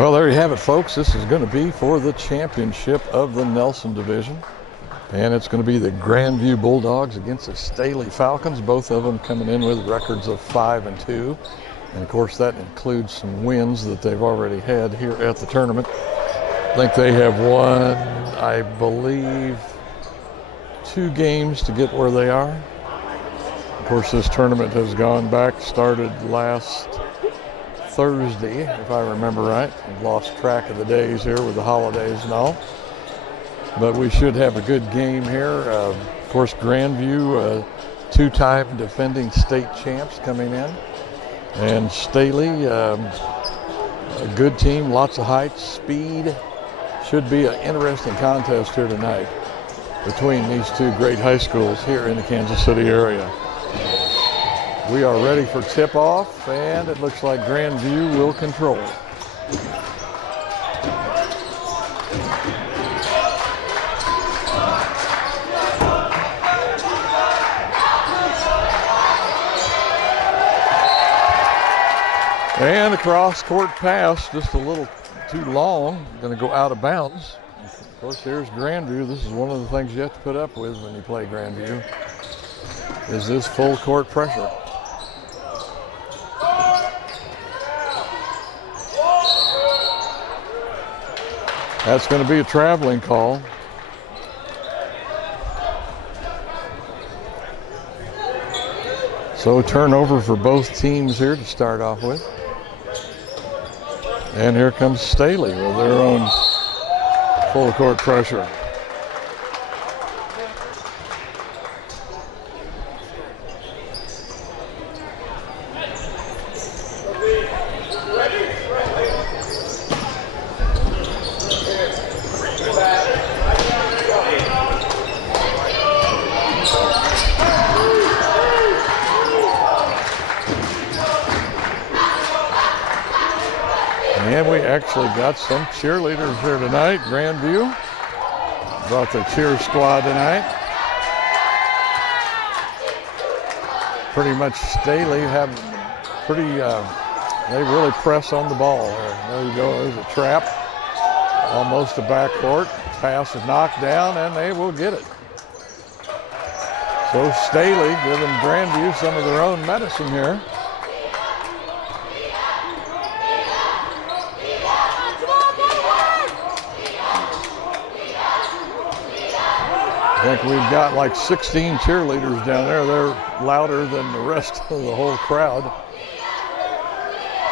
Well, there you have it, folks. This is going to be for the championship of the Nelson Division. And it's going to be the Grandview Bulldogs against the Staley Falcons, both of them coming in with records of 5-2. And of course, that includes some wins that they've already had here at the tournament. I think they have won, I believe, 2 games to get where they are. Of course, this tournament has gone back, started last Thursday, if I remember right. I've lost track of the days here with the holidays and all. But we should have a good game here. Of course, Grandview, 2-time defending state champs coming in. And Staley, a good team, lots of height, speed. Should be an interesting contest here tonight between these 2 great high schools here in the Kansas City area. We are ready for tip-off, and it looks like Grandview will control. And a cross-court pass, just a little too long, going to go out of bounds. Of course, here's Grandview. This is one of the things you have to put up with when you play Grandview, is this full court pressure. That's going to be a traveling call. So turnover for both teams here to start off with. And here comes Staley with their own full court pressure. And we actually got some cheerleaders here tonight. Grandview brought their cheer squad tonight. Pretty much Staley have they really press on the ball there. There you go, there's a trap. Almost a backcourt. Pass is knocked down and they will get it. So Staley giving Grandview some of their own medicine here. I think we've got like 16 cheerleaders down there. They're louder than the rest of the whole crowd.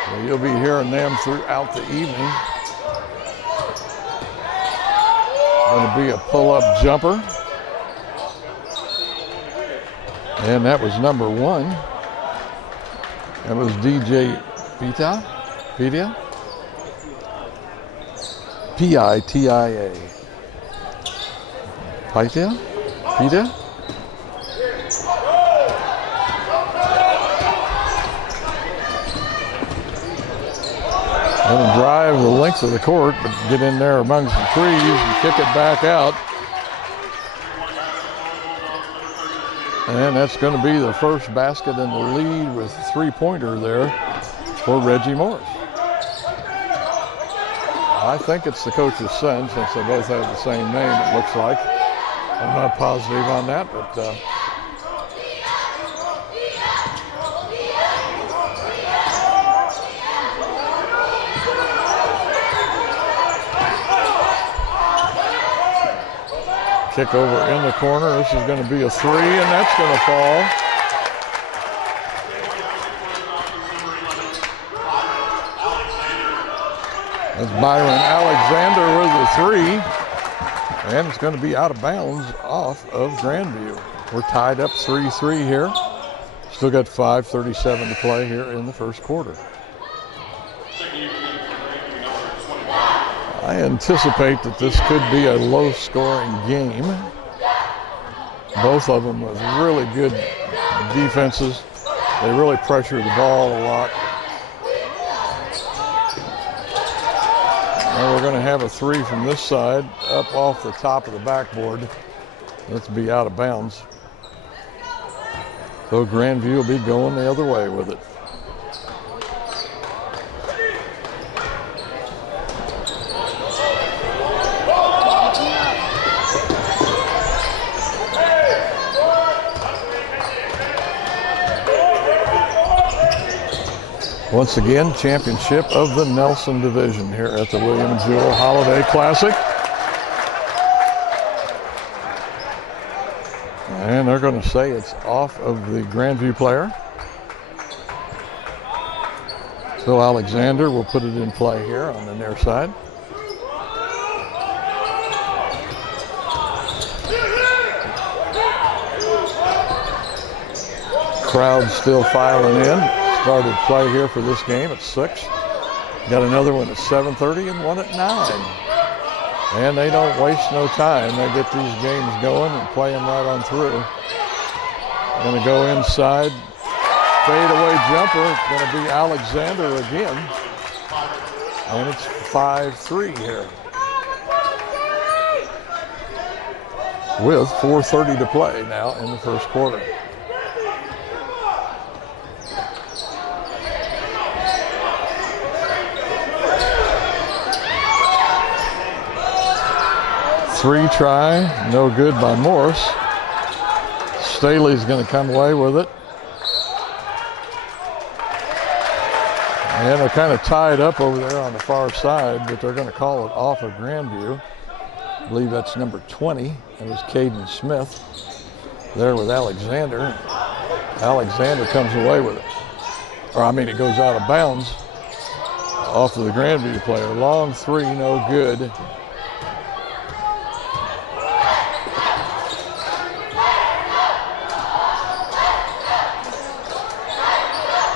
So you'll be hearing them throughout the evening. Going to be a pull-up jumper. And that was number 1. That was DJ Pita? Pita? P-I-T-I-A. Pita? Pita? Let him drive the length of the court, but get in there among some trees and kick it back out. And that's going to be the first basket in the lead with a 3-pointer there for Reggie Morris. I think it's the coach's son, since they both have the same name, it looks like. I'm not positive on that, but kick over in the corner. This is going to be a 3, and that's going to fall. That's Byron Alexander with the 3. And it's going to be out of bounds off of Grandview. We're tied up 3-3 here. Still got 5:37 to play here in the first quarter. I anticipate that this could be a low-scoring game. Both of them with really good defenses. They really pressure the ball a lot. And we're going to have a 3 from this side, up off the top of the backboard. Let's be out of bounds. So Grandview will be going the other way with it. Once again, championship of the Nelson Division here at the William Jewell Holiday Classic. And they're going to say it's off of the Grandview player. So Alexander will put it in play here on the near side. Crowd still filing in. Started play here for this game at 6. Got another one at 7:30 and one at 9. And they don't waste no time. They get these games going and play them right on through. Going to go inside. Fadeaway jumper. It's going to be Alexander again. And it's 5-3 here. With 4:30 to play now in the first quarter. Three try, no good by Morse. Staley's going to come away with it. And they're kind of tied up over there on the far side, but they're going to call it off of Grandview. I believe that's number 20. That was Caden Smith there with Alexander. Alexander comes away with it. Or I mean, it goes out of bounds off of the Grandview player. Long three, no good.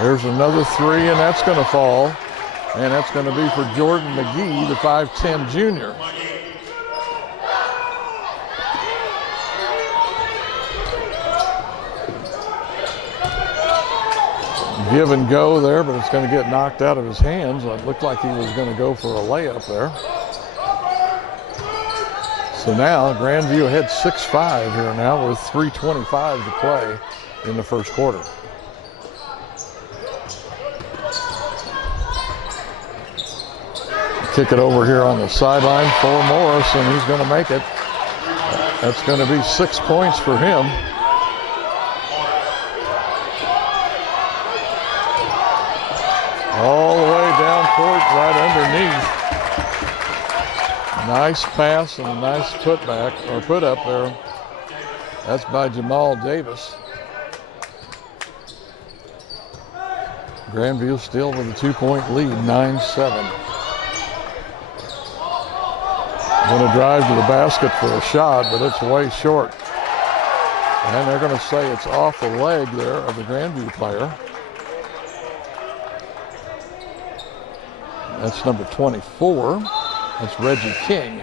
There's another three, and that's going to fall. And that's going to be for Jordan McGee, the 5'10 junior. Give and go there, but it's going to get knocked out of his hands. It looked like he was going to go for a layup there. So now Grandview ahead 6-5 here now with 3:25 to play in the first quarter. Kick it over here on the sideline for Morris, and he's going to make it. That's going to be 6 points for him. All the way down court, right underneath. Nice pass and a nice putback, or put up there. That's by Jamal Davis. Grandview still with a 2-point lead, 9-7. Going to drive to the basket for a shot, but it's way short. And they're going to say it's off the leg there of the Grandview player. That's number 24. That's Reggie King.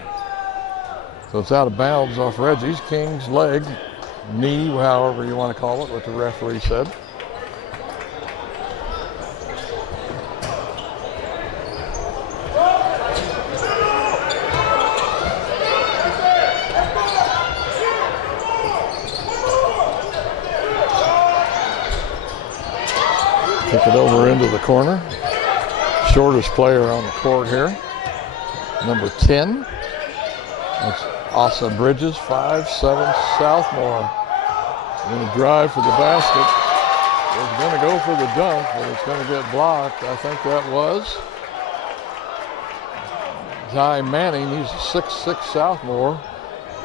So it's out of bounds off Reggie's. King's leg, knee, however you want to call it, what the referee said. Kick it over into the corner. Shortest player on the court here. Number 10. That's Asa Bridges, 5'7", sophomore. Going to drive for the basket. He's going to go for the dunk, but it's going to get blocked. I think that was Ty Manning. He's a 6'6" sophomore.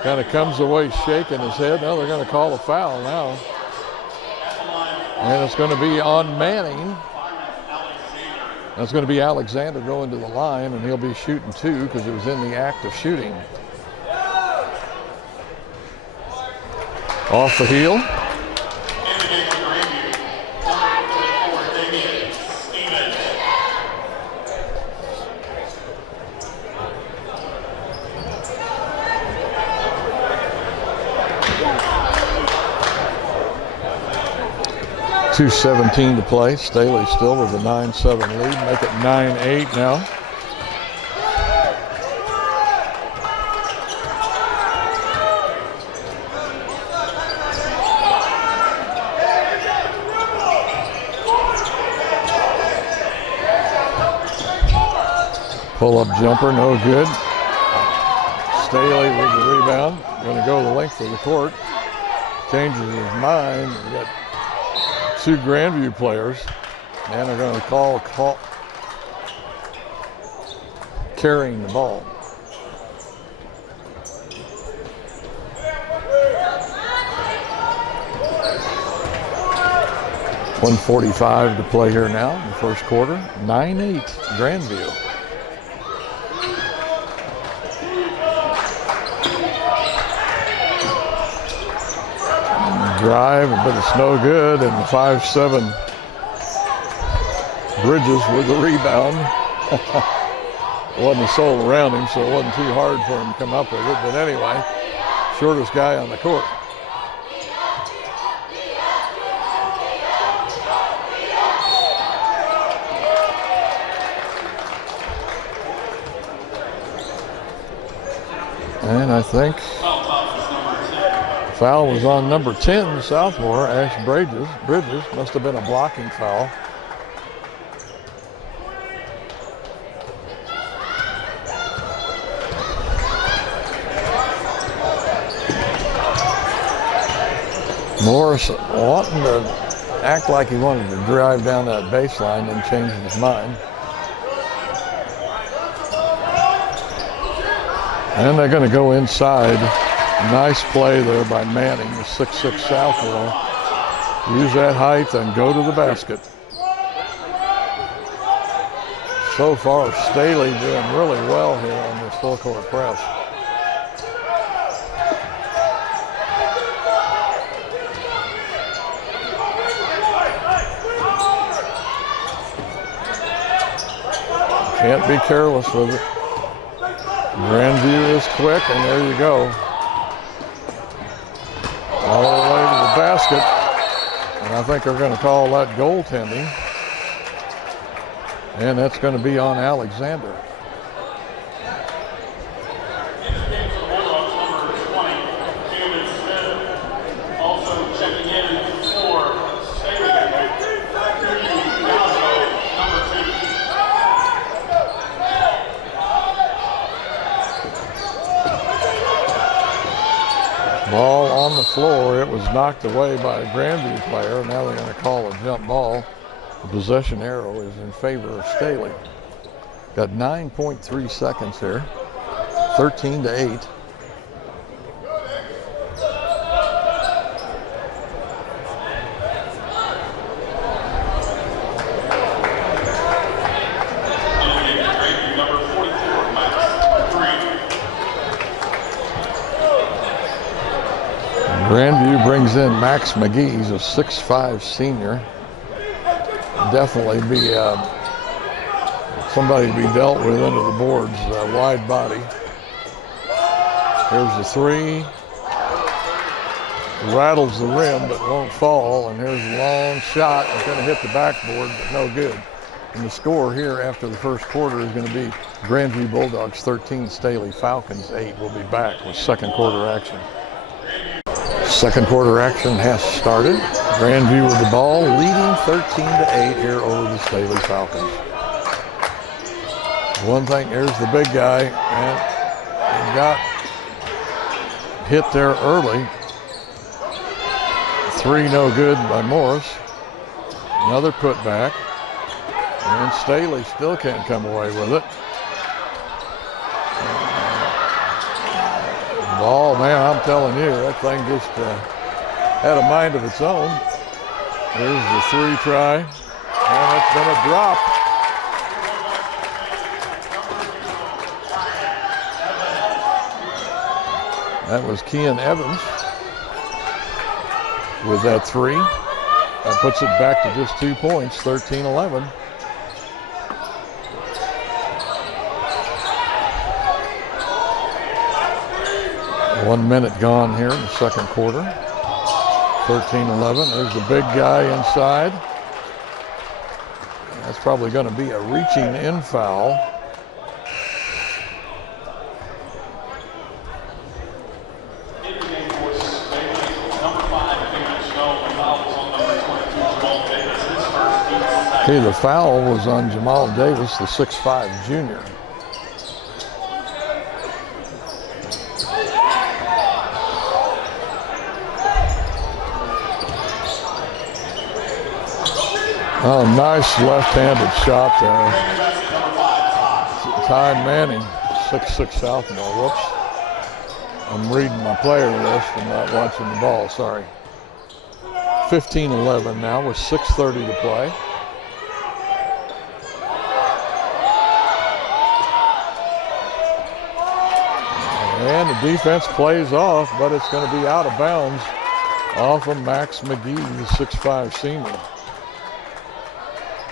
Kind of comes away shaking his head. Now they're going to call a foul now. And it's going to be on Manning. That's going to be Alexander going to the line, and he'll be shooting 2 because he was in the act of shooting. Off the heel. .217 to play. Staley still with a 9-7 lead. Make it 9-8 now. Pull-up jumper, no good. Staley with the rebound. Going to go the length of the court. Changes his mind. We got 2 Grandview players And they're going to call carrying the ball. .145 to play here now in the first quarter. 9-8 Grandview. Drive, but it's no good, and the 5'7" Bridges with the rebound. Wasn't a soul around him, so it wasn't too hard for him to come up with it. But anyway, shortest guy on the court. And I think foul was on number 10, sophomore, Ash Bridges. Must have been a blocking foul. Morris wanting to act like he wanted to drive down that baseline and changing his mind. And they're going to go inside. Nice play there by Manning, the 6'6" sophomore. Use that height and go to the basket. So far, Staley doing really well here on this full court press. Can't be careless with it. Grandview is quick, and there you go. All the way to the basket. And I think they're going to call that goaltending. And that's going to be on Alexander. Ball on the floor. It was knocked away by a Grandview player. Now they're going to call a jump ball. The possession arrow is in favor of Staley. Got 9.3 seconds here. 13-8. Grandview brings in Max McGee. He's a 6'5" senior. Definitely be somebody to be dealt with under the boards. Wide body. Here's the three. Rattles the rim but won't fall. And here's a long shot. It's going to hit the backboard but no good. And the score here after the first quarter is going to be Grandview Bulldogs 13, Staley Falcons 8. We'll be back with second quarter action. Second quarter action has started. Grandview with the ball, leading 13-8 here over the Staley Falcons. One thing, here's the big guy, and he got hit there early. Three no good by Morris. Another putback, and Staley still can't come away with it. Ball, man, I'm telling you, that thing just had a mind of its own. There's the three try, and it's going to drop. That was Kean Evans with that three. That puts it back to just 2 points, 13-11. One minute gone here in the second quarter. 13-11. There's the big guy inside. That's probably going to be a reaching in foul. Okay, the foul was on Jamal Davis, the 6'5" junior. Oh, nice left-handed shot there. Ty Manning, 6'6" sophomore. Whoops. I'm reading my player list and not watching the ball, sorry. 15-11 now with 6:30 to play. And the defense plays off, but it's going to be out of bounds off of Max McGee, the 6'5" senior.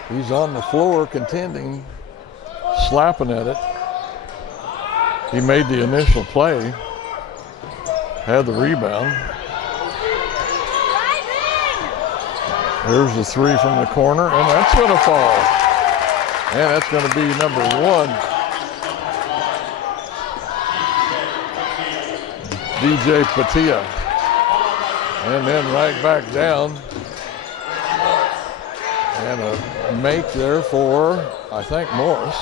He's on the floor contending, slapping at it. He made the initial play, had the rebound. There's the three from the corner, and that's going to fall. And that's going to be number 1. DJ Patia. And then right back down. And a make there for, I think, Morris.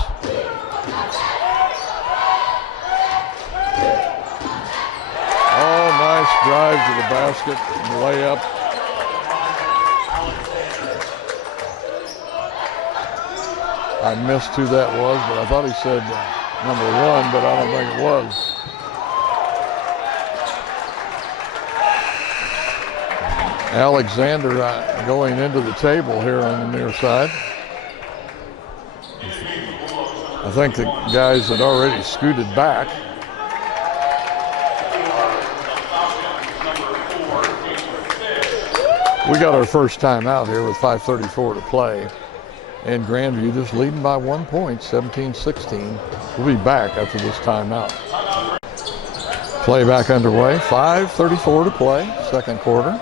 Oh, nice drive to the basket, layup. I missed who that was, but I thought he said number 1, but I don't think it was. Alexander going into the table here on the near side. I think the guys had already scooted back. We got our first time out here with 5:34 to play. And Grandview just leading by 1 point, 17-16. We'll be back after this timeout. Play back underway, 5:34 to play, second quarter.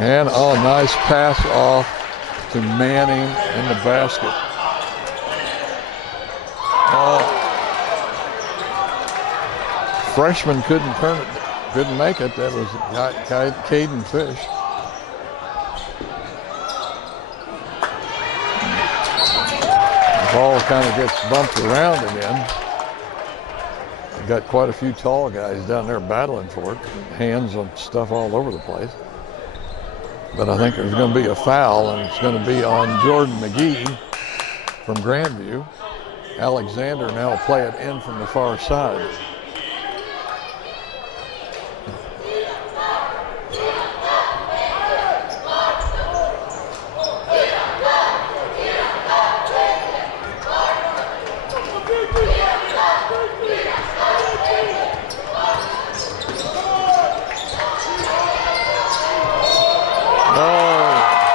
And oh, nice pass off to Manning in the basket. Freshman couldn't turn it, couldn't make it. That was Caden Fish. The ball kind of gets bumped around again. Got quite a few tall guys down there battling for it. Hands on stuff all over the place. But I think there's going to be a foul, and it's going to be on Jordan McGee from Grandview. Alexander now will play it in from the far side.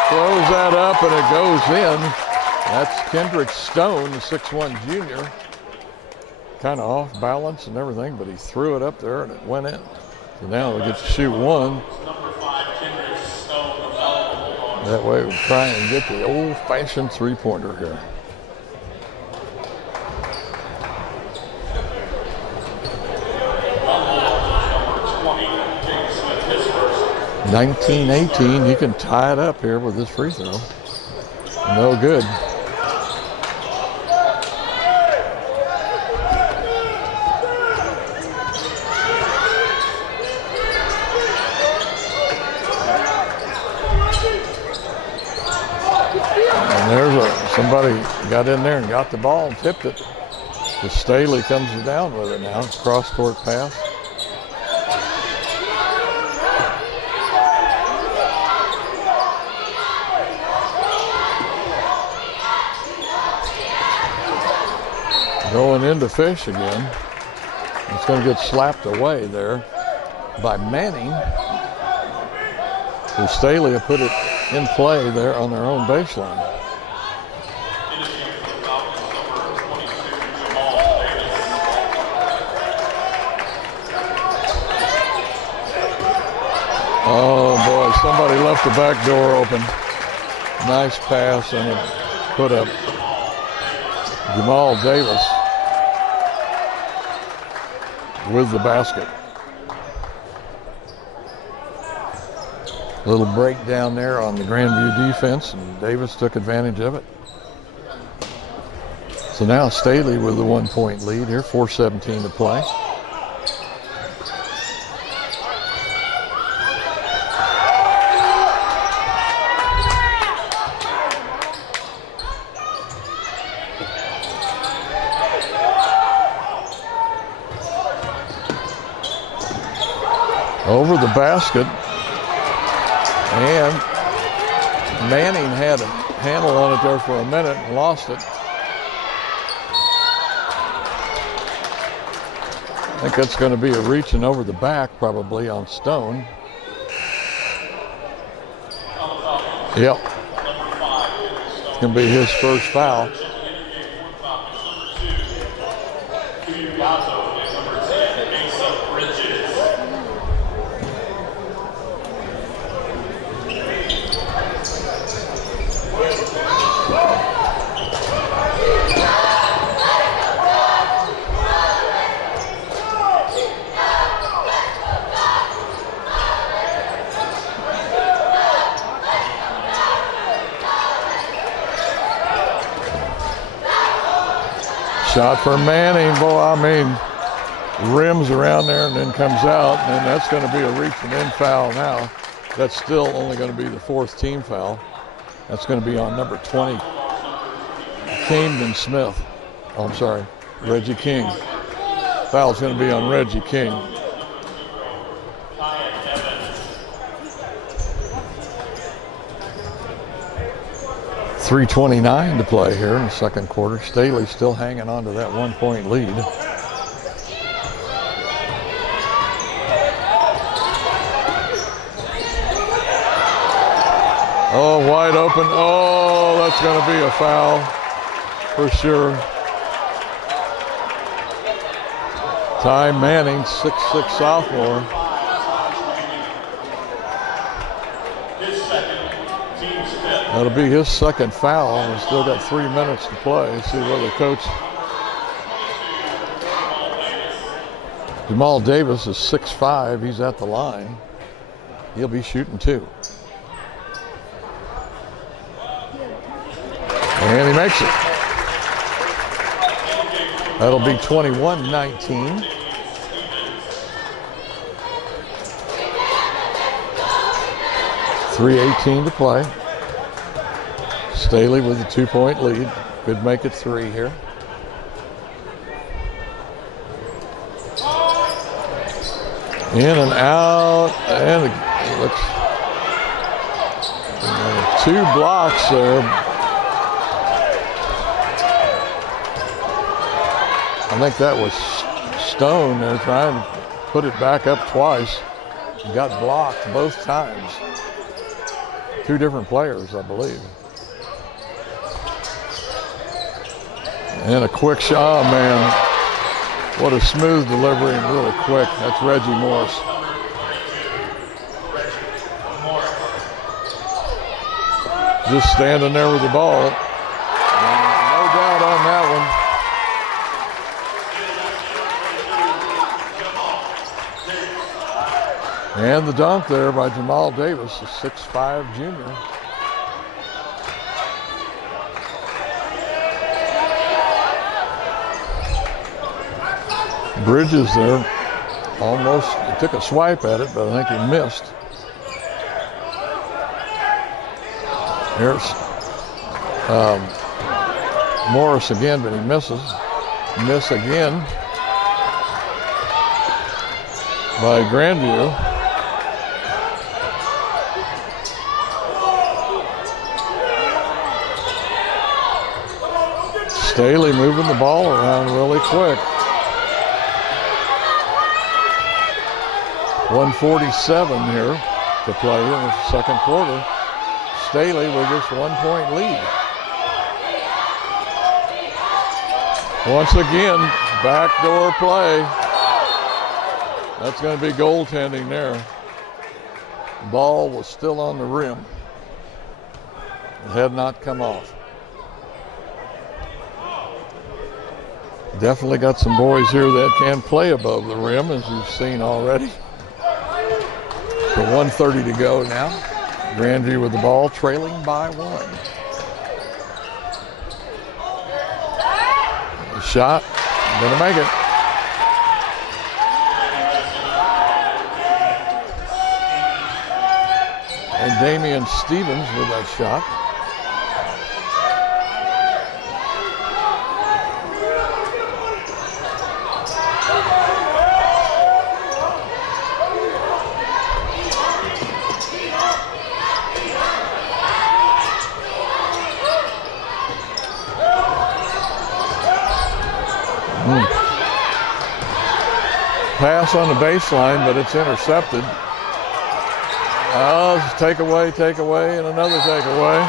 Throws that up and it goes in. That's Kendrick Stone, the 6'1" junior. Kind of off balance and everything, but he threw it up there and it went in. So now we get to shoot one. That way we try and get the old-fashioned three-pointer here. (19-18), he can tie it up here with this free throw. No good. And there's somebody got in there and got the ball and tipped it. The Staley comes down with it now. Cross-court pass. Going into Fish again. It's going to get slapped away there by Manning. So Staley will put it in play there on their own baseline. Oh boy, somebody left the back door open. Nice pass and it put up Jamal Davis with the basket. Little break down there on the Grandview defense, and Davis took advantage of it. So now Staley with the 1 point lead here, 4:17 to play. over the basket. And Manning had a handle on it there for a minute and lost it. I think that's going to be a reaching over the back probably on Stone. Yep. It's going to be his first foul. Shot for Manning, boy, I mean, rims around there and then comes out, and that's going to be a reach and in foul now. That's still only going to be the fourth team foul. That's going to be on number 20, Camden Smith. Oh, I'm sorry, Reggie King. Foul's going to be on Reggie King. .329 to play here in the second quarter. Staley still hanging on to that 1-point lead. Oh, wide open. Oh, that's going to be a foul for sure. Ty Manning, 6'6" sophomore. That'll be his second foul. We've still got 3 minutes to play. See whether coach Jamal Davis is 6'5". He's at the line. He'll be shooting 2. And he makes it. That'll be 21-19. .318 to play. Staley with a 2-point lead. Could make it 3 here. In and out, and it looks 2 blocks there. I think that was Stone there trying to put it back up twice. He got blocked both times. 2 different players, I believe. And a quick shot, oh, man. What a smooth delivery and really quick. That's Reggie Morris. Just standing there with the ball. No doubt on that one. And the dunk there by Jamal Davis, a 6'5" junior. Bridges there, almost, he took a swipe at it, but I think he missed. Here's Morris again, but he misses. Miss again by Grandview. Staley moving the ball around really quick. 1:47 here to play in the second quarter. Staley with just 1-point lead. Once again, backdoor play. That's going to be goaltending there. Ball was still on the rim. It had not come off. Definitely got some boys here that can play above the rim, as you've seen already. So 1:30 to go now. Grandview with the ball, trailing by 1. The shot, gonna make it. And Damian Stevens with that shot. Pass on the baseline, but it's intercepted. Takeaway, and another takeaway.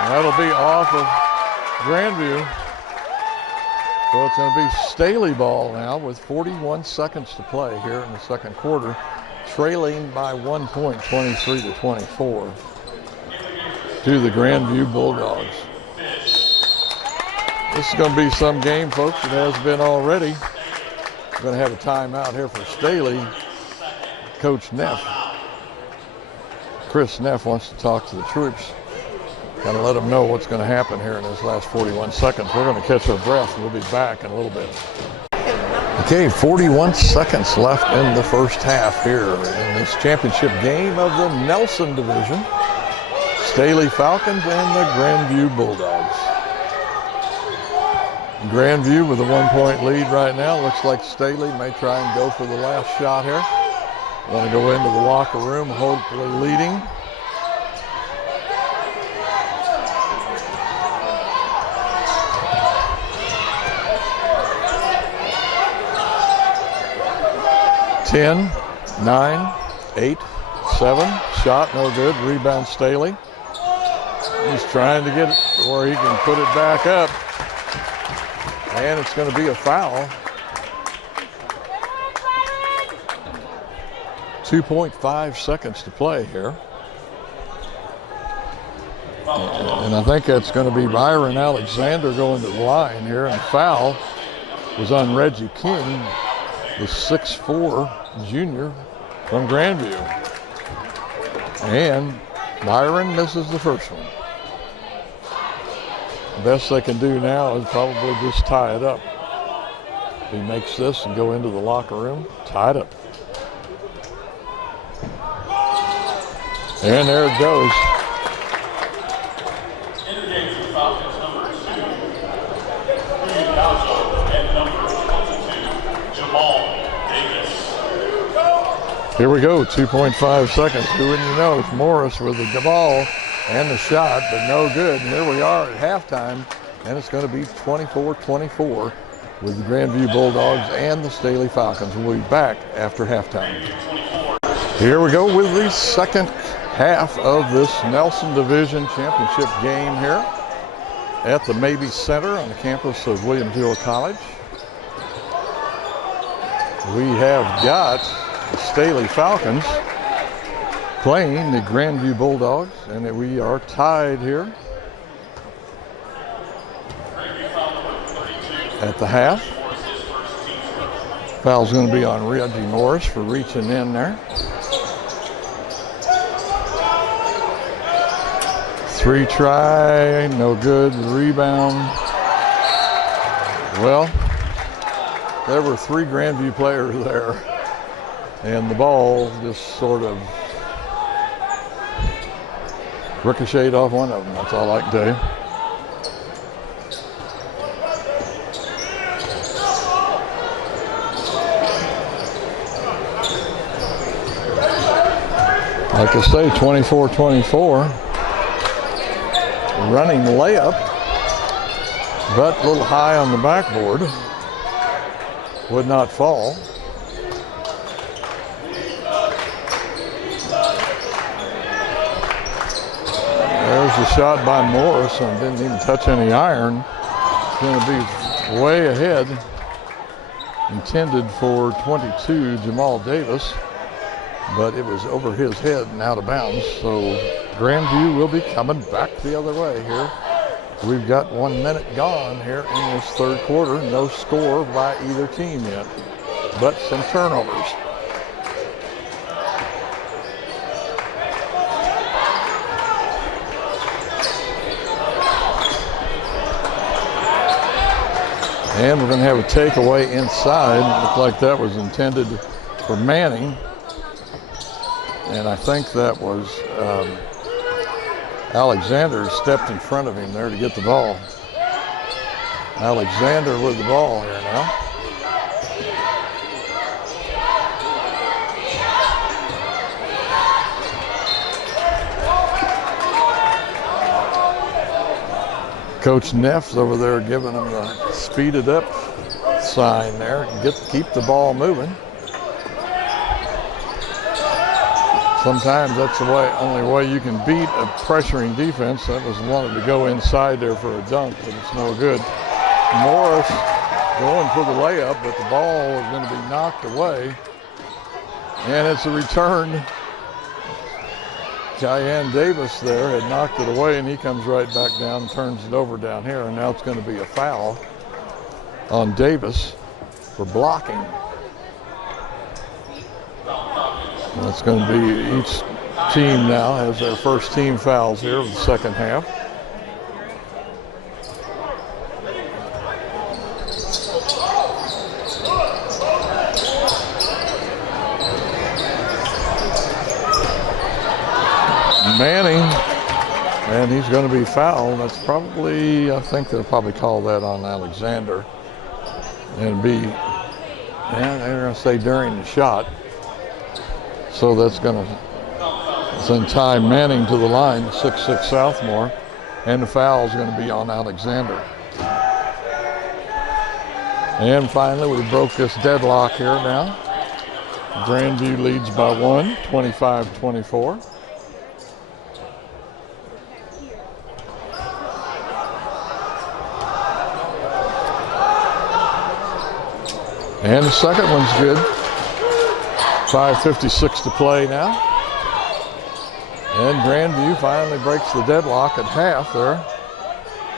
And that'll be off of Grandview. So it's going to be Staley ball now with 41 seconds to play here in the second quarter, trailing by 1 point, 23-24, to the Grandview Bulldogs. This is going to be some game, folks. It has been already. We're going to have a timeout here for Staley. Coach Neff, Chris Neff, wants to talk to the troops, kind of let them know what's going to happen here in this last 41 seconds. We're going to catch our breath, and we'll be back in a little bit. Okay, 41 seconds left in the first half here in this championship game of the Nelson Division. Staley Falcons and the Grandview Bulldogs. Grandview with a 1 point lead right now. Looks like Staley may try and go for the last shot here. Want to go into the locker room, hopefully leading. Ten, 9, 8, 7. Shot, no good. Rebound, Staley. He's trying to get it where he can put it back up. And it's going to be a foul. 2.5 seconds to play here. And I think that's going to be Byron Alexander going to the line here. And the foul was on Reggie King, the 6'4" junior from Grandview. And Byron misses the first one. The best they can do now is probably just tie it up. He makes this and go into the locker room, tied up. And there it goes. Here we go, 2.5 seconds. Who wouldn't you know? It's Morris with the ball and the shot, but no good. And here we are at halftime, and it's going to be 24-24 with the Grandview Bulldogs and the Staley Falcons. We'll be back after halftime. Here we go with the second half of this Nelson Division Championship game here at the Mabee Center on the campus of William Jewell College. We have got the Staley Falcons playing the Grandview Bulldogs, and we are tied here at the half. Foul's going to be on Reggie Morris for reaching in there. Three try, no good. Rebound. Well, there were three Grandview players there, and the ball just sort of ricocheted off one of them. That's all I can tell you. Like I say, 24-24. Running layup, but a little high on the backboard. Would not fall. There's the shot by Morris, and didn't even touch any iron. It's going to be way ahead. Intended for 22, Jamal Davis, but it was over his head and out of bounds. So Grandview will be coming back the other way here. We've got 1 minute gone here in this third quarter. No score by either team yet, but some turnovers. And we're going to have a takeaway inside. Looked like that was intended for Manning. And I think that was Alexander stepped in front of him there to get the ball. Alexander with the ball here now. Coach Neff's over there giving him the speed it up sign there. Keep the ball moving. Sometimes that's the only way you can beat a pressuring defense. That was wanted to go inside there for a dunk, but it's no good. Morris going for the layup, but the ball is going to be knocked away. And it's a return. Cheyenne Davis there had knocked it away, and he comes right back down and turns it over down here. And now it's going to be a foul on Davis for blocking. That's going to be each team now has their first team fouls here of the second half. Manning, and he's going to be fouled. That's probably, I think they'll probably call that on Alexander. And they're going to say during the shot. So that's going to send Ty Manning to the line, 6'6" sophomore, and the foul is going to be on Alexander. And finally, we broke this deadlock here now. Grandview leads by 1, 25-24. And the second one's good. 5:56 to play now. And Grandview finally breaks the deadlock at half there.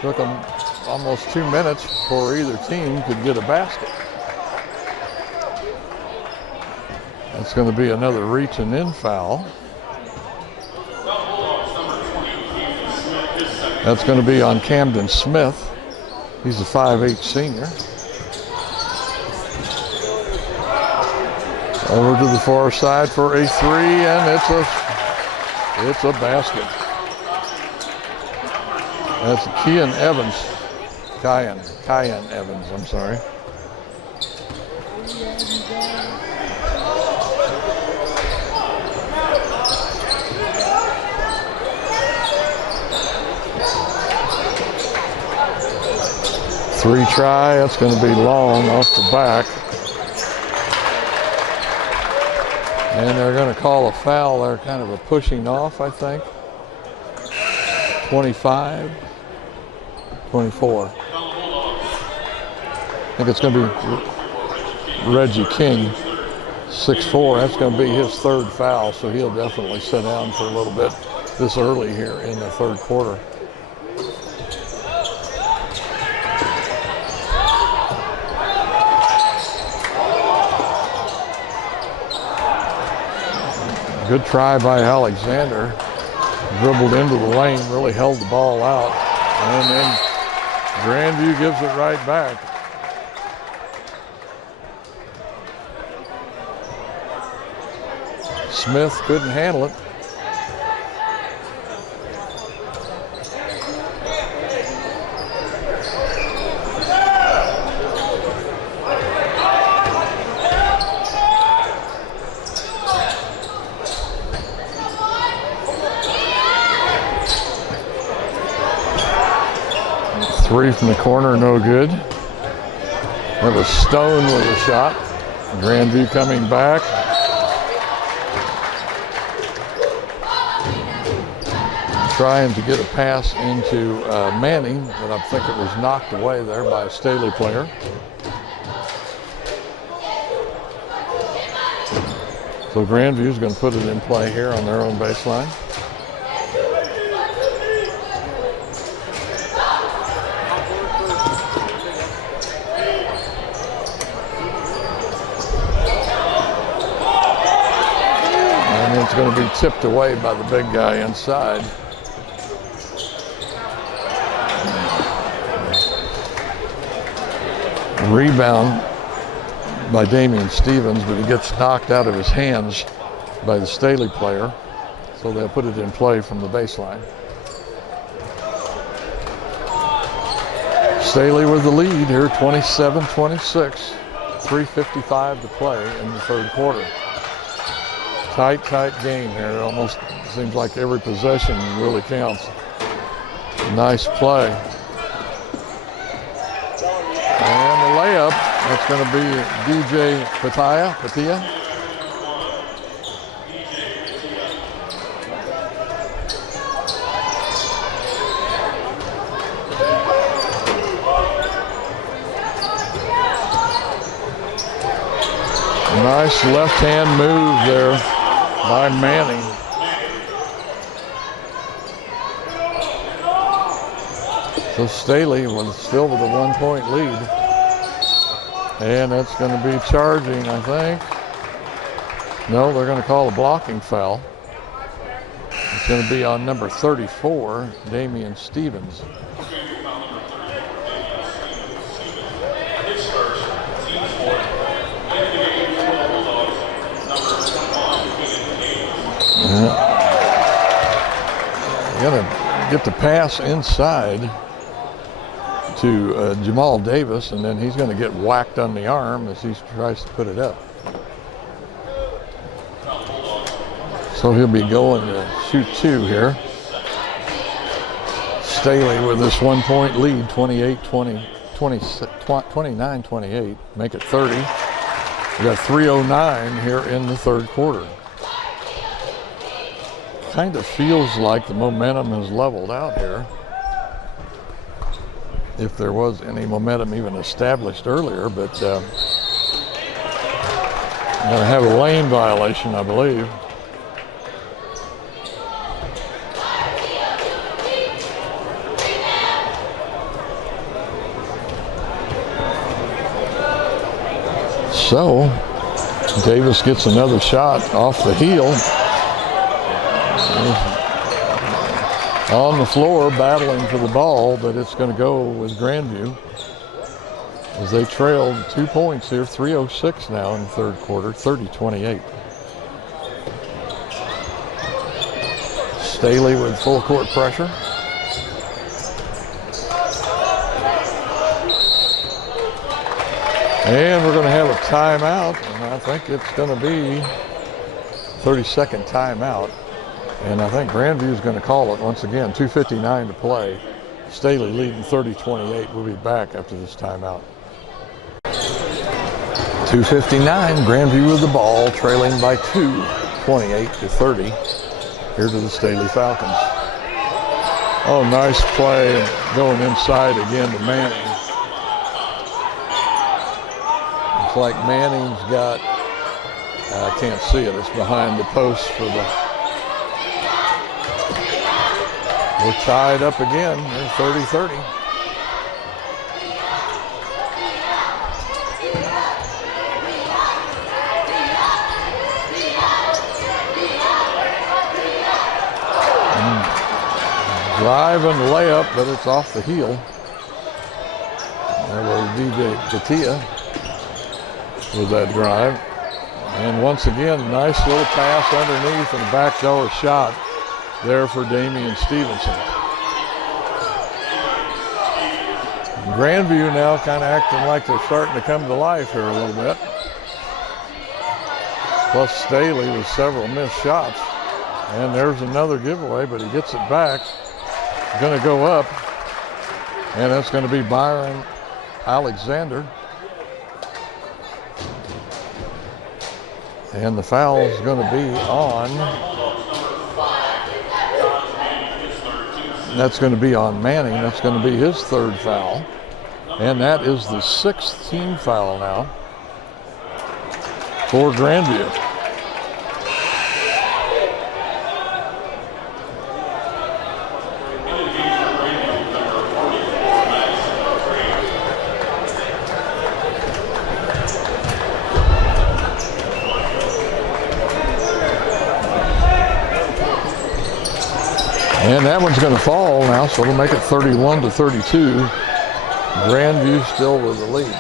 Took them almost 2 minutes before either team could get a basket. That's going to be another reach and in foul. That's going to be on Camden Smith. He's a 5'8" senior. Over to the far side for a three, and it's a basket. That's Kian Evans, I'm sorry. Three try, that's going to be long off the back. And they're going to call a foul. They're kind of a pushing off, I think. 25, 24. I think it's going to be Reggie King, 6'4". That's going to be his third foul, so he'll definitely sit down for a little bit this early here in the third quarter. Good try by Alexander. Dribbled into the lane, really held the ball out. And then Grandview gives it right back. Smith couldn't handle it. Three from the corner, no good. That was Stone with a shot. Grandview coming back. Trying to get a pass into Manning, but I think it was knocked away there by a Staley player. So Grandview's going to put it in play here on their own baseline. It's going to be tipped away by the big guy inside. Rebound by Damian Stevens, but he gets knocked out of his hands by the Staley player. So they'll put it in play from the baseline. Staley with the lead here, 27-26. 3:55 to play in the third quarter. Tight game here. It almost seems like every possession really counts. Nice play. And the layup That's going to be DJ Patia. Nice left-hand move there by Manning. So Staley was still with a 1-point lead. And that's going to be charging, I think. No, they're going to call a blocking foul. It's going to be on number 34, Damian Stevens. Going to get the pass inside to Jamal Davis, and then he's going to get whacked on the arm as he tries to put it up. So he'll be going to shoot two here. Staley with this 1-point lead, 29-28, make it 30. We got 3:09 here in the third quarter. Kind of feels like the momentum has leveled out here. If there was any momentum even established earlier, but going to have a lane violation, I believe. So Davis gets another shot off the heel. On the floor battling for the ball, but it's going to go with Grandview as they trailed 2 points here. 3:06 now in the third quarter, 30-28. Staley with full court pressure. And we're going to have a timeout, and I think it's going to be 30-second timeout. And I think Grandview is going to call it once again. 2:59 to play. Staley leading 30-28. We'll be back after this timeout. 2:59. Grandview with the ball, trailing by 2, 28-30. Here to the Staley Falcons. Oh, nice play going inside again to Manning. Looks like Manning's got, I can't see it, it's behind the post for the. We're tied up again. They're 30-30. Drive and layup, but it's off the heel. There was DJ Patia with that drive. And once again, nice little pass underneath and a backdoor shot there for Damian Stevenson. Grandview now kind of acting like they're starting to come to life here a little bit. Plus Staley with several missed shots. And there's another giveaway, but he gets it back. Going to go up. And that's going to be Byron Alexander. And the foul is going to be on. That's going to be on Manning. That's going to be his third foul. And that is the 6th team foul now for Grandview. And that one's going to fall now, so it'll make it 31-32. Grandview still with the lead.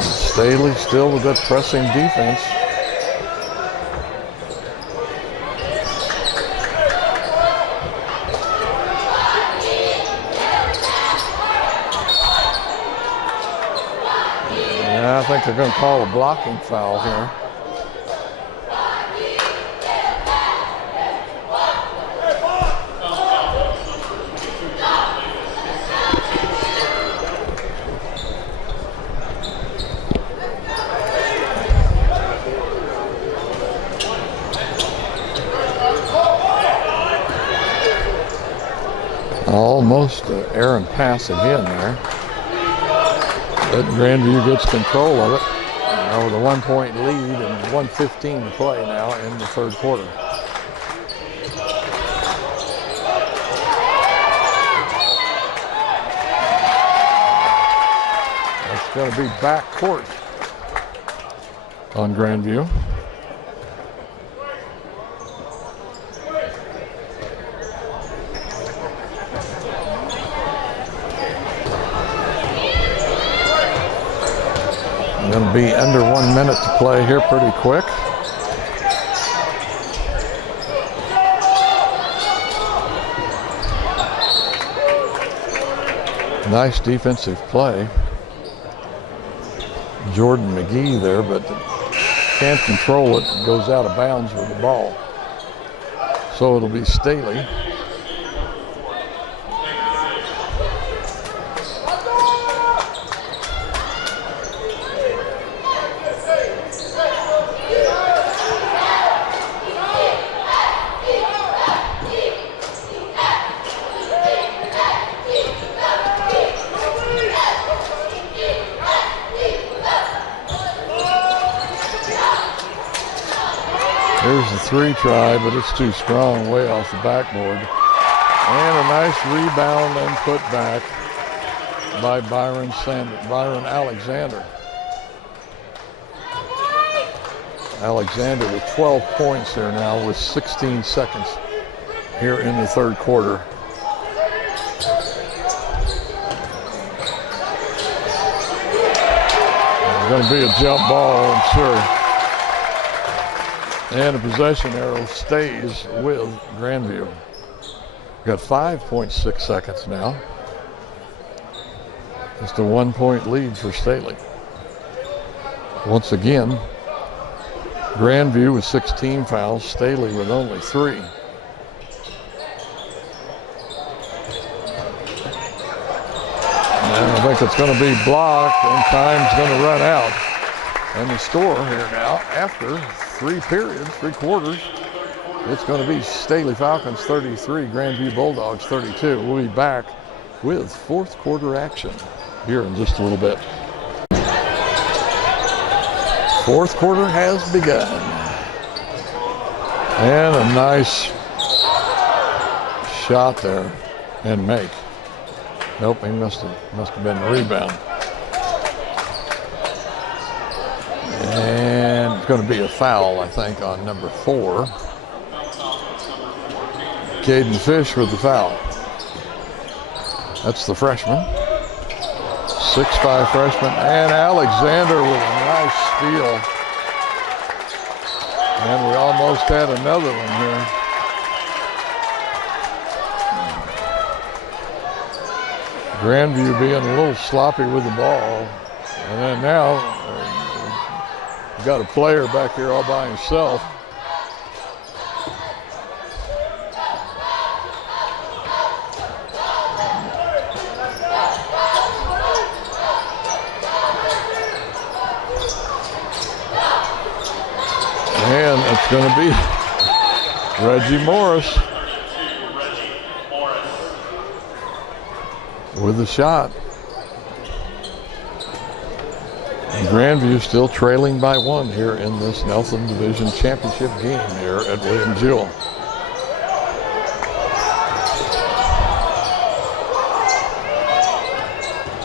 Staley still with that pressing defense. I think they're going to call a blocking foul here. Almost an errant pass again there. But Grandview gets control of it. Now with a 1-point lead and 1:15 to play now in the third quarter. That's going to be back court on Grandview. Going to be under 1 minute to play here pretty quick. Nice defensive play. Jordan McGee there, but can't control it. Goes out of bounds with the ball. So it'll be Staley. Here's the three try, but it's too strong, way off the backboard. And a nice rebound and put back by Byron Alexander. Alexander with 12 points there now with 16 seconds here in the third quarter. It's going to be a jump ball, I'm sure. And the possession arrow stays with Grandview. Got 5.6 seconds now. Just a 1-point lead for Staley. Once again, Grandview with 16 fouls, Staley with only 3. And I think it's going to be blocked and time's going to run out. And the score here now, after 3 periods, 3 quarters, it's going to be Staley Falcons 33, Grandview Bulldogs 32. We'll be back with fourth quarter action here in just a little bit. Fourth quarter has begun. And a nice shot there and make. Nope, he must have been the rebound. And it's going to be a foul, I think, on number 4. Caden Fish with the foul. That's the freshman. 6'5" freshman. And Alexander with a nice steal. And we almost had another one here. Grandview being a little sloppy with the ball. And then now, got a player back here all by himself. And it's going to be Reggie Morris with the shot. And Grandview still trailing by 1 here in this Nelson Division Championship game here at William Jewell.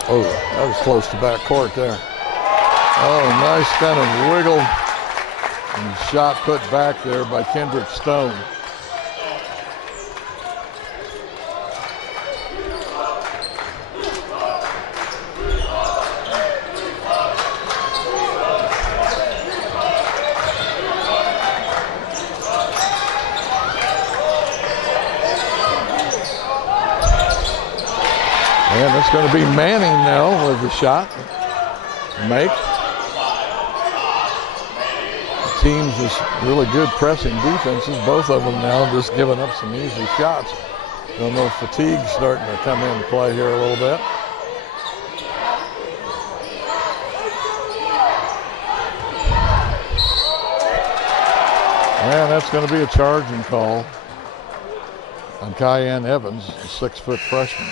Oh, that was close to back court there. Oh, nice kind of wiggle and shot put back there by Kendrick Stone. And it's going to be Manning now with the shot. Make. The teams just really good pressing defenses. Both of them now just giving up some easy shots. Don't know if fatigue's starting to come into play here a little bit. And that's going to be a charging call on Cayenne Evans, a 6-foot freshman.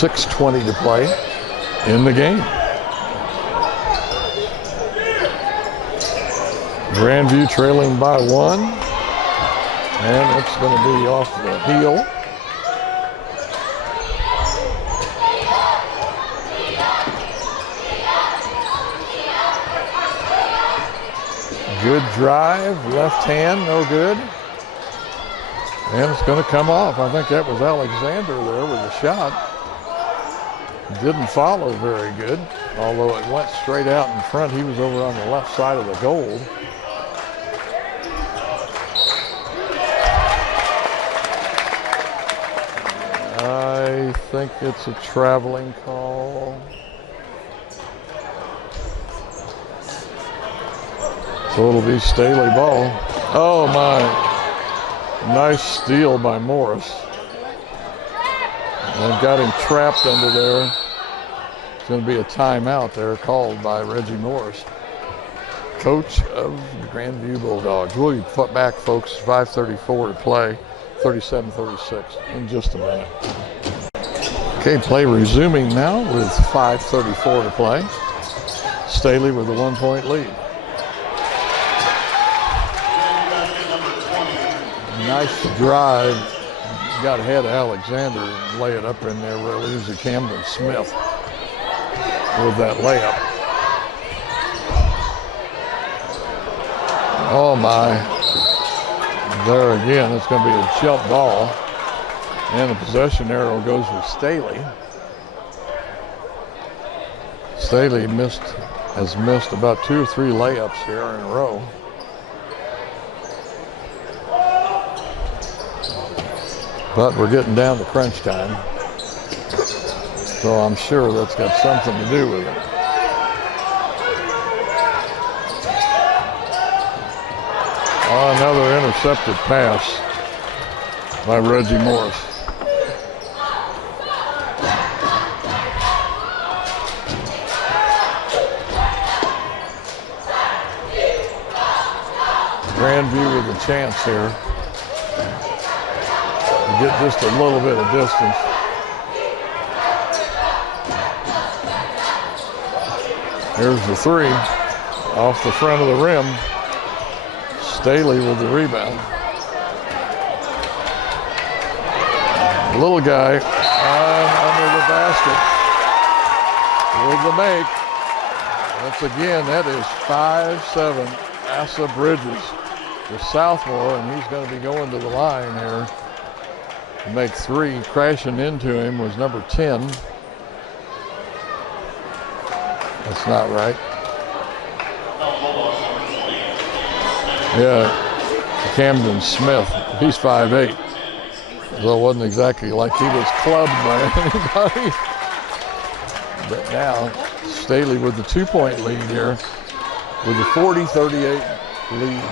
.620 to play in the game. Grandview trailing by 1, and it's going to be off the heel. Good drive, left hand, no good. And it's going to come off. I think that was Alexander there with a shot. Didn't follow very good, although it went straight out in front. He was over on the left side of the goal. I think it's a traveling call. So it'll be Staley ball. Oh my, nice steal by Morris. They've got him trapped under there. It's going to be a timeout there called by Reggie Morris, coach of the Grandview Bulldogs. We'll be put back, folks. 5:34 to play, 37-36 in just a minute. Okay, play resuming now with 5:34 to play. Staley with a 1-point lead. Nice drive. Got ahead of Alexander and lay it up in there really easy. Camden Smith with that layup. Oh my. There again, it's going to be a jump ball. And the possession arrow goes with Staley. Staley has missed about 2 or 3 layups here in a row. But we're getting down to crunch time. So I'm sure that's got something to do with it. Another intercepted pass by Reggie Morris. Grandview with a chance here. Get just a little bit of distance. Here's the 3 off the front of the rim. Staley with the rebound. Little guy under the basket with the make. Once again, that is 5'7" Asa Bridges, the sophomore, and he's going to be going to the line here. Make 3. Crashing into him was number 10. That's not right. Yeah, Camden Smith. He's 5'8". So it wasn't exactly like he was clubbed by anybody. But now, Staley with the 2-point lead here, with a 40-38 lead.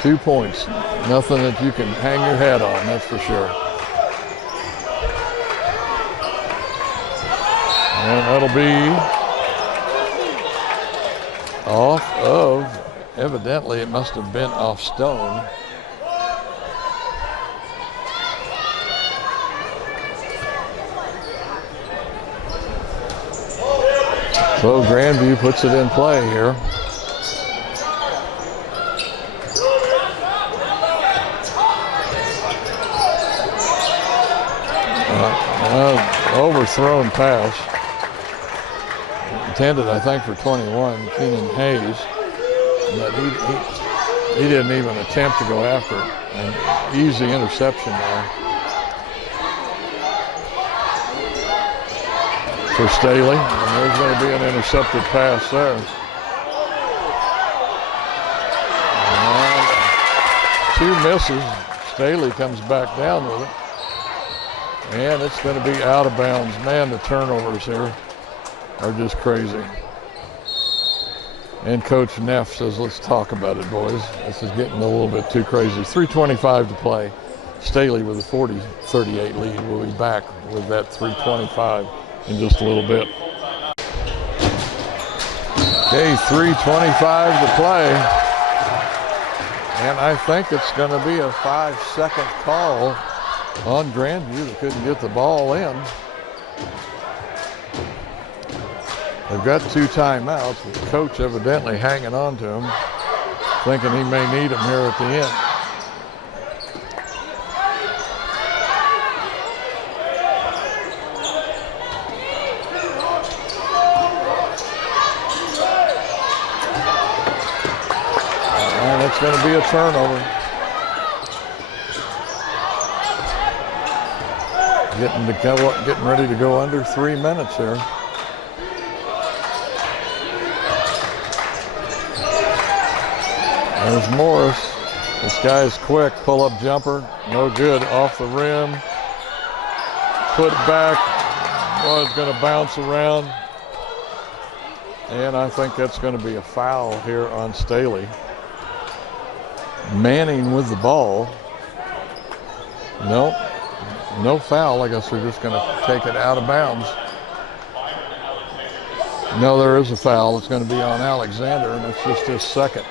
2 points, nothing that you can hang your hat on, that's for sure. And that'll be off of, evidently it must have been off Stone. So Grandview puts it in play here. Overthrown pass. Intended, I think, for 21, Keenan Hayes. But he didn't even attempt to go after it. An easy interception there for Staley. And there's going to be an intercepted pass there. And 2 misses. Staley comes back down with it. And it's going to be out of bounds. Man, the turnovers here are just crazy. And Coach Neff says, let's talk about it, boys. This is getting a little bit too crazy. 3:25 to play. Staley with a 40-38 lead. We'll be back with that 3:25 in just a little bit. Okay, 3:25 to play. And I think it's going to be a 5-second call on Grandview. They couldn't get the ball in. They've got 2 timeouts. The coach evidently hanging on to him, thinking he may need them here at the end. And it's going to be a turnover. Getting ready to go under 3 minutes here. There's Morris. This guy is quick. Pull-up jumper. No good. Off the rim. Put back. Oh, it's going to bounce around. And I think that's going to be a foul here on Staley. Manning with the ball. Nope. No foul. I guess they're just going to take it out of bounds. No, there is a foul. It's going to be on Alexander, and it's just his second.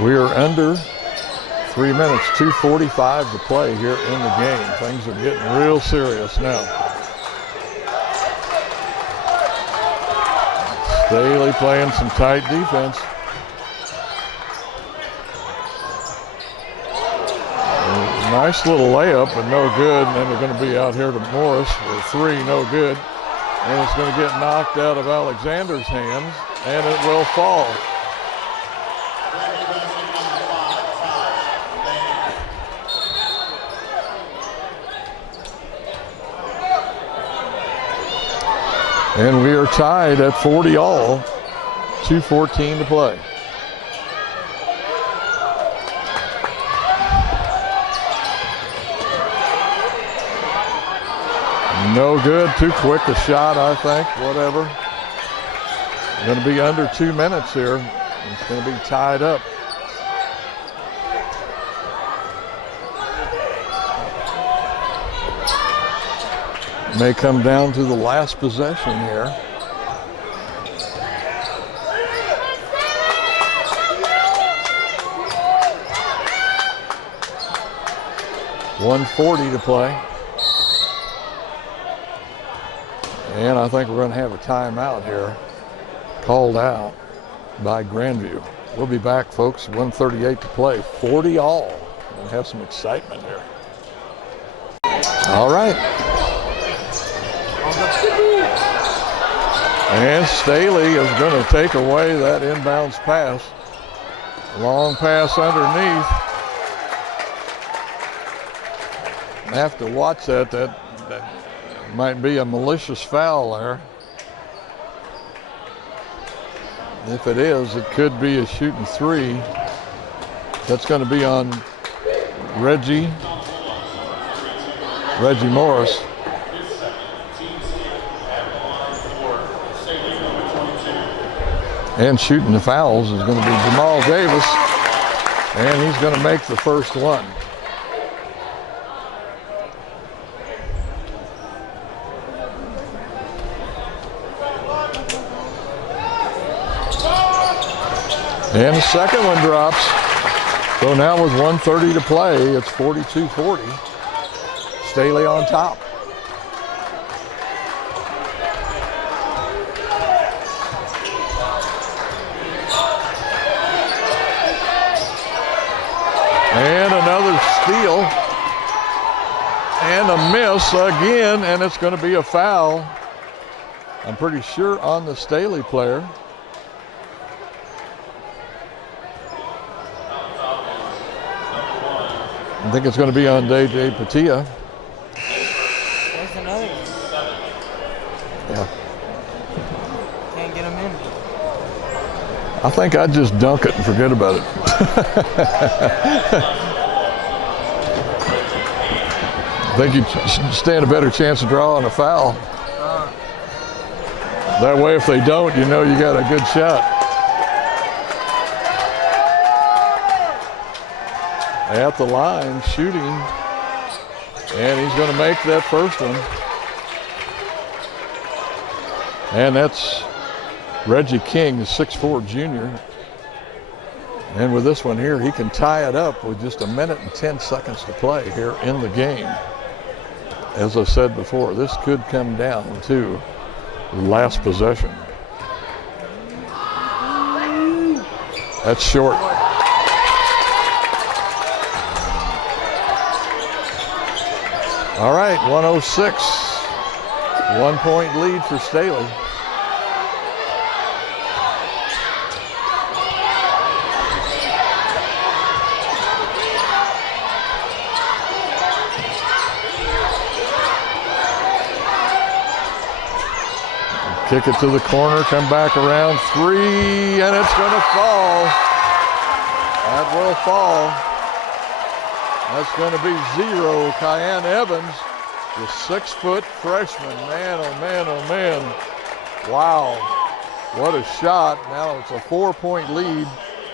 We are under 3 minutes, 2:45 to play here in the game. Things are getting real serious now. Staley playing some tight defense. Nice little layup, but no good. And then they're going to be out here to Morris for 3, no good. And it's going to get knocked out of Alexander's hands, and it will fall. And we are tied at 40 all, 2:14 to play. No good, too quick a shot, I think, whatever. Going to be under 2 minutes here. It's going to be tied up. May come down to the last possession here. .140 to play. And I think we're going to have a timeout here called out by Grandview. We'll be back, folks. 1:38 to play. 40 all. We're going to have some excitement here. All right. And Staley is going to take away that inbounds pass. Long pass underneath. I have to watch that. That might be a malicious foul there. If it is, it could be a shooting 3. That's going to be on Reggie Morris. And shooting the fouls is going to be Jamal Davis, and he's going to make the first one. And the second one drops. So now with 1:30 to play, it's 42-40. Staley on top. And another steal. And a miss again, and it's going to be a foul. I'm pretty sure on the Staley player. I think it's going to be on DJ Patia. There's another one. Yeah. Can't get him in. I think I'd just dunk it and forget about it. I think you'd stand a better chance of drawing a foul. That way, if they don't, you know you got a good shot. At the line, shooting, and he's going to make that first one. And that's Reggie King, the 6'4" junior. And with this one here, he can tie it up with just 1 minute and 10 seconds to play here in the game. As I said before, this could come down to the last possession. That's short. All right, 106. 1 point lead for Staley. Kick it to the corner, come back around, 3, and it's going to fall. That will fall. That's going to be 0. Cayenne Evans, the 6-foot freshman. Man, oh man, oh man. Wow, what a shot. Now it's a 4-point lead,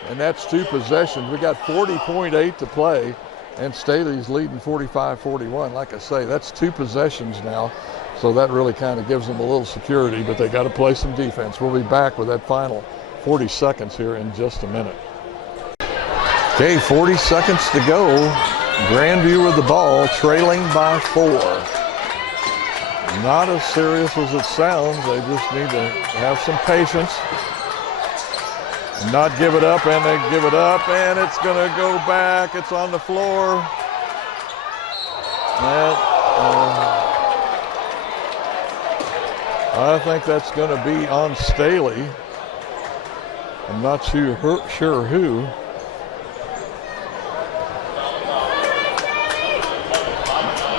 and that's 2 possessions. We got 40.8 to play, and Staley's leading 45-41. Like I say, that's 2 possessions now. So that really kind of gives them a little security, but they got to play some defense. We'll be back with that final 40 seconds here in just a minute. Okay, 40 seconds to go. Grandview with the ball, trailing by 4. Not as serious as it sounds. They just need to have some patience and not give it up, and they give it up, and it's going to go back. It's on the floor. I think that's going to be on Staley. I'm not sure who.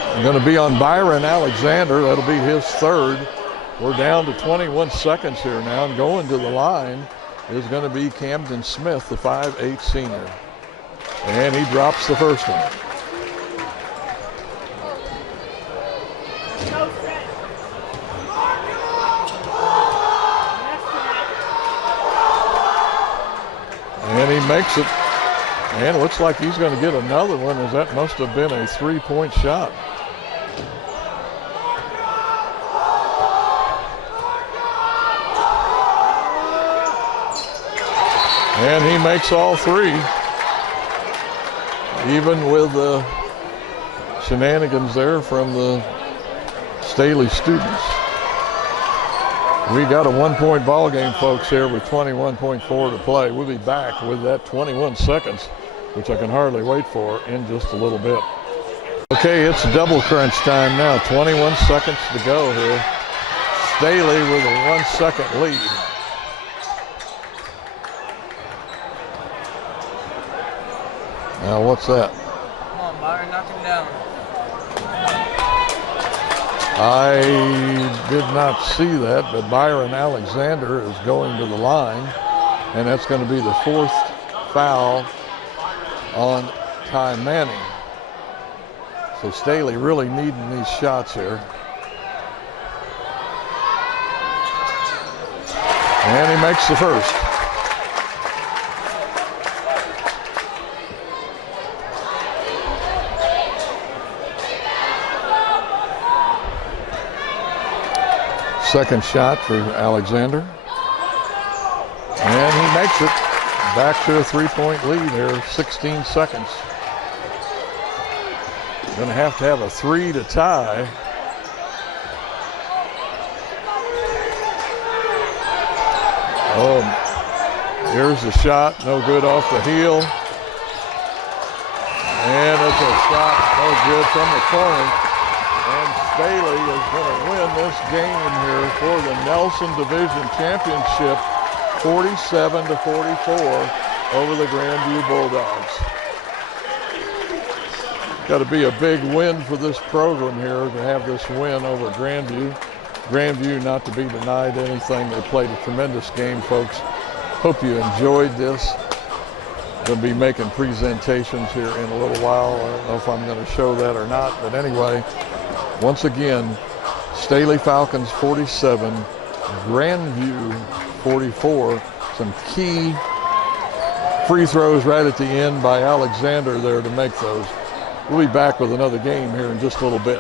It's going to be on Byron Alexander. That'll be his 3rd. We're down to 21 seconds here now, and going to the line is going to be Camden Smith, the 5'8" senior. And he drops the first one. And he makes it, and it looks like he's going to get another one, as that must have been a 3-point shot. And he makes all 3, even with the shenanigans there from the Staley students. We got a 1-point ball game, folks, here with 21.4 to play. We'll be back with that 21 seconds, which I can hardly wait for, in just a little bit. Okay, it's double crunch time now. 21 seconds to go here. Staley with a 1-second lead. Now, what's that? Come on, Byron, knock him down. I did not see that, but Byron Alexander is going to the line, and that's going to be the 4th foul on Ty Manning. So Staley really needing these shots here. And he makes the first. Second shot for Alexander. And he makes it. Back to a 3-point lead here, 16 seconds. Going to have a 3 to tie. Oh, here's the shot, no good off the heel. And it's a shot, no good from the corner. And Staley is going to win this game here for the Nelson Division Championship, 47-44 over the Grandview Bulldogs. Got to be a big win for this program here to have this win over Grandview. Grandview not to be denied anything. They played a tremendous game, folks. Hope you enjoyed this. Going to be making presentations here in a little while. I don't know if I'm going to show that or not, but anyway, once again, Staley Falcons 47, Grandview 44. Some key free throws right at the end by Alexander there to make those. We'll be back with another game here in just a little bit.